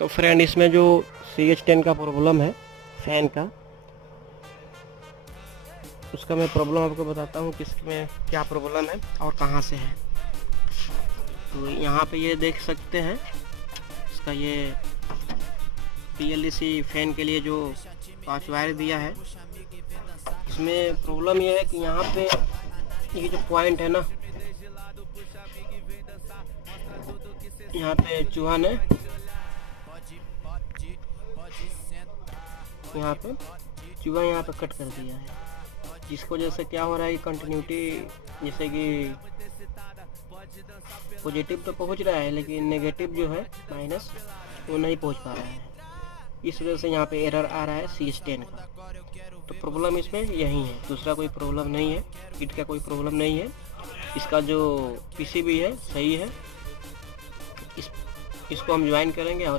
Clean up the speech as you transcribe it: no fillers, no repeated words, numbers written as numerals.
तो फ्रेंड इसमें जो CH10 का प्रॉब्लम है फ़ैन का, उसका मैं प्रॉब्लम आपको बताता हूँ किसमें क्या प्रॉब्लम है और कहाँ से है। तो यहाँ पे ये देख सकते हैं इसका ये PLC फ़ैन के लिए जो 5 वायर दिया है, इसमें प्रॉब्लम ये है कि यहाँ पे ये जो पॉइंट है ना, यहाँ पे चूहा ने यहाँ पे कट कर दिया है, जिसको वजह से क्या हो रहा है कि कंटिन्यूटी, जैसे कि पॉजिटिव तो पहुंच रहा है लेकिन नेगेटिव जो है माइनस वो नहीं पहुंच पा रहा है। इस वजह से यहाँ पे एरर आ रहा है CH10 का। तो प्रॉब्लम इसमें यही है, दूसरा कोई प्रॉब्लम नहीं है, किट का कोई प्रॉब्लम नहीं है। इसका जो PCB है सही है, इसको हम ज्वाइन करेंगे और